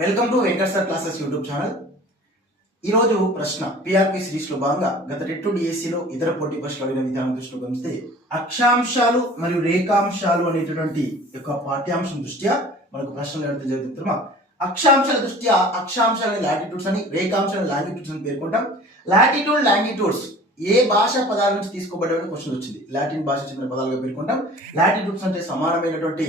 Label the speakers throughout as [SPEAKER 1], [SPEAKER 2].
[SPEAKER 1] Welcome to Venkat classes YouTube channel ఈరోజు ప్రశ్న PRP సిరీస్లో భాగంగా గత రెట్టు డిఎస్సిలో ఇతర పోటీ పరీక్షలు అడిగిన విధానం దృష్టిలో గమనిస్తే అక్షాంశాలు మరియు రేఖాంశాలు అనేటటువంటి యొక్క పాఠ్యాంశం దృష్ట్యా మనకు ప్రశ్నలు అడగడం జరుగుతుందా అక్షాంశాల దృష్ట్యా అక్షాంశాలని లాటిట్యూడ్స్ అని రేఖాంశాలను లాంగిట్యూడ్స్ అని పేర్కొంటాం. లాటిట్యూడ్ లాంగిట్యూడ్స్ ఏ భాష పదాల నుంచి తీసుకోబడే క్వశ్చన్ వచ్చింది. లాటిన్ భాష చెందిన పదాలుగా పేర్కొంటాం. లాటిట్యూడ్స్ అంటే సమానమైనటువంటి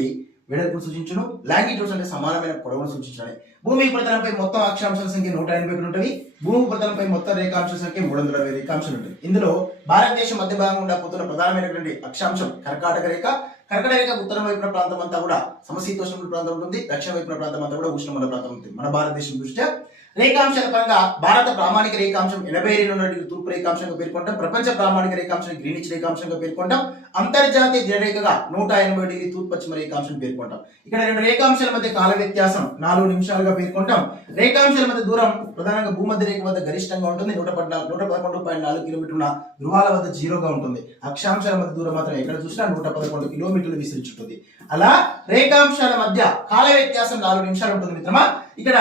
[SPEAKER 1] వెడల్పును సూచించును. లాంగిట్యూడ్స్ అంటే సమానమైన పొడవును సూచించాలి భూమి ఉపరితలంపై మొత్తం అక్షాంశాల సంఖ్య నూట ఎనభై ఒకటి ఉంటుంది. భూమి ఉపరితలంపై మొత్తం రేఖాంశాల సంఖ్య మూడు వందల అరవై రేఖాంశాలు ఉంటాయి. ఇందులో భారతదేశం మధ్య భాగం గుండా పోతున్న ప్రధానమైనటువంటి అక్షాంశం కర్కాటక రేఖ. కర్కట రేఖ ఉత్తరం వైపున ప్రాంతం అంతా కూడా సమశీతోష్ణ ప్రాంతం ఉంటుంది. దక్షిణ వైపున ప్రాంతం అంతా కూడా ఉష్ణమండల ప్రాంతం ఉంటుంది. మన భారతదేశం దృష్ట్యా రేఖాంశాల పరంగా భారత ప్రామాణిక రేఖాంశం ఎనభై రెండు నుండి తూర్పు రేఖాంశంగా పేర్కొంటాం ప్రపంచ ప్రామాణిక రేఖాంశం గ్రీనిచ్ రేఖాంశంగా పేర్కొంటాం అంతర్జాతీయ దినరేఖగా నూట ఎనభై డిగ్రీ తూర్పు పశ్చిమ రేఖాంశం పేర్కొంటాం ఇక్కడ రెండు రేఖాంశాల మధ్య కాల వ్యత్యాసం నాలుగు నిమిషాలుగా పేర్కొంటాం రేఖాంశాల మధ్య దూరం ప్రధానంగా భూమధ్య రేఖ వద్ద గరిష్టంగా ఉంటుంది. నూట పద్నాలుగు నూట పదకొండు పాయింట్ నాలుగు కిలోమీటర్ల ధృవాల వద్ద జీరోగా ఉంటుంది. అక్షాంశాల మధ్య దూరం మాత్రం ఎక్కడ చూసినా నూట పదకొండు కిలోమీటర్లు విసిరించుంటుంది అలా రేఖాంశాల మధ్య కాల వ్యత్యాసం నాలుగు నిమిషాలు ఉంటుంది మిత్రమా. ఇక్కడ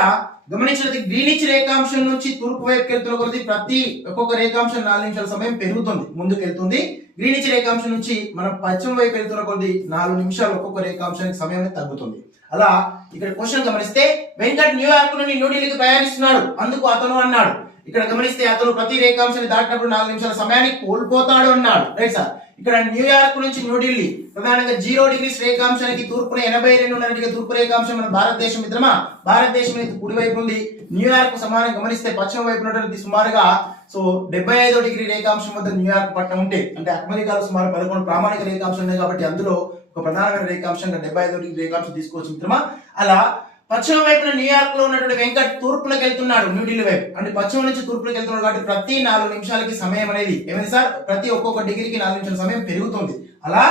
[SPEAKER 1] గమనించినది గ్రీనిచ్ రేఖాంశం నుంచి తూర్పు వైపుకి వెళ్తున్న కొద్ది ప్రతి ఒక్కొక్క రేఖాంశం నాలుగు నిమిషాల సమయం పెరుగుతుంది ముందుకు వెళ్తుంది గ్రీనిచ్ రేఖాంశం నుంచి మనం పశ్చిమ వైపు వెళ్తున్న కొద్ది నాలుగు నిమిషాలు ఒక్కొక్క రేఖాంశానికి సమయం తగ్గుతుంది. అలా ఇక్కడ క్వశ్చన్ గమనిస్తే వెంకట్ న్యూయార్క్ నుండి న్యూఢిల్లీకి ప్రయాణిస్తున్నాడు అందుకు అతను అన్నాడు ఇక్కడ గమనిస్తే అతను ప్రతి రేఖాంశాన్ని దాటినప్పుడు నాలుగు నిమిషాల సమయాన్ని కోల్పోతాడు అన్నాడు. రైట్ సార్ ఇక్కడ న్యూయార్క్ నుంచి న్యూఢిల్లీ ప్రధానంగా జీరో డిగ్రీస్ రేఖాంశానికి తూర్పున ఎనభై రెండున్నర డిగ్రీ తూర్పు రేఖాంశం మన భారతదేశం మిత్రమా? భారతదేశం కుడివైపు ఉంది. న్యూయార్క్ సమానం గమనిస్తే పశ్చిమ వైపు ఉన్నటువంటి సుమారుగా సో డెబ్బై ఐదో డిగ్రీ రేఖాంశం వద్ద న్యూయార్క్ పట్టణం ఉంటే అంటే అమెరికాలో సుమారు పదకొండు ప్రామాణిక రేఖాంశం ఉన్నాయి కాబట్టి అందులో ఒక ప్రధానమైన రేఖాంశంగా డెబ్బై ఐదో డిగ్రీ రేఖాంశం తీసుకోవచ్చు మిత్రమా? అలా పశ్చిమ వైపున న్యూయార్క్లో ఉన్నటువంటి వెంకట్ తూర్పులకు వెళ్తున్నాడు న్యూఢిల్లీ వైపు. అంటే పశ్చిమ నుంచి తూర్పులకు వెళ్తున్నాడు కాబట్టి ప్రతి నాలుగు నిమిషాలకి సమయం అనేది ఏమైంది సార్? ప్రతి ఒక్కొక్క డిగ్రీకి నాలుగు నిమిషాల సమయం పెరుగుతుంది. అలా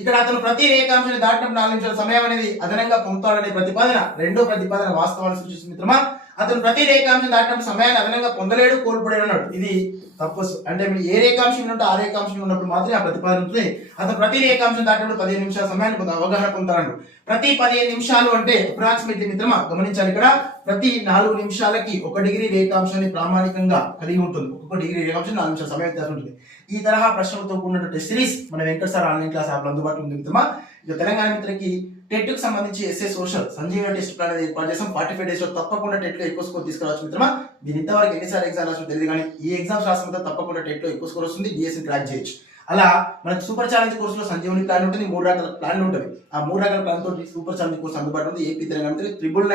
[SPEAKER 1] ఇక్కడ అతను ప్రతి రేఖాంశాన్ని దాటినప్పుడు నాలుగు నిమిషాల సమయం అనేది అదనంగా పొందుతాడనే ప్రతిపాదన రెండో ప్రతిపాదన వాస్తవాన్ని సూచిస్తుంది మిత్రమా? అతను ప్రతి రేఖాంశం దాటినప్పుడు సమయాన్ని అదనంగా పొందలేడు కోల్పోలేడు అన్నాడు. ఇది తప్పు అంటే మీరు ఏ రేఖాంశం ఉంటే ఆ రేఖాంశం ఉన్నప్పుడు మాత్రమే ఆ ప్రతిపాదన ఉంటుంది. అతను ప్రతి రేఖాంశం దాటినప్పుడు పదిహేను నిమిషాల సమయాన్ని కొంత అవగాహన పొందుతాడు. ప్రతి పదిహేను నిమిషాలు అంటే అప్రాక్సిమేట్లీ మిత్రమా గమనించాలి ఇక్కడ ప్రతి నాలుగు నిమిషాలకి ఒక డిగ్రీ రేఖాంశాన్ని ప్రామాణికంగా కలిగి ఉంటుంది. ఒక్కొక్క డిగ్రీ రేఖాంశం నాలుగు నిమిషాల సమయం వ్యత్యాసం ఉంటుంది. ఈ తరహా ప్రశ్నలతో కూడినటువంటి సిరీస్ మన వెంకట సార్ ఆన్లైన్ క్లాస్ యాప్లో అందుబాటులో ఉంది మిత్రమా. ఇక తెలంగాణ మిత్రకి టెట్కు సంబంధించి ఎస్ఏ సోషల్ సంజీవ టెస్ట్ ప్లాన్ అనేది ఏర్పాటు చేసాం ఫార్టీ ఫైవ్ డేస్లో తప్పకుండా టెట్లో ఎక్కువ స్కోర్ తీసుకురావచ్చు మిత్రమా? మీరు ఇంతవరకు ఎన్నిసార్లు ఎగ్జామ్ రాసిన తెలియదు కానీ ఈ ఎగ్జామ్స్ రాసిన తప్పకుండా టెట్లో ఎక్కువ స్కోర్ వస్తుంది. డిఎస్సి క్రాక్ చేయొచ్చు. అలా మనకు సూపర్ ఛాలెంజ్ కోర్సులో సంజీవని ప్లాన్ ఉంటుంది మూడు రకాల ప్లాన్ ఉంటుంది. ఆ మూడు రకాల ప్లాన్ తోటి సూపర్ ఛాలెంజ్ కోర్సు అందుబాటులో ఉంది. AP Telangana triple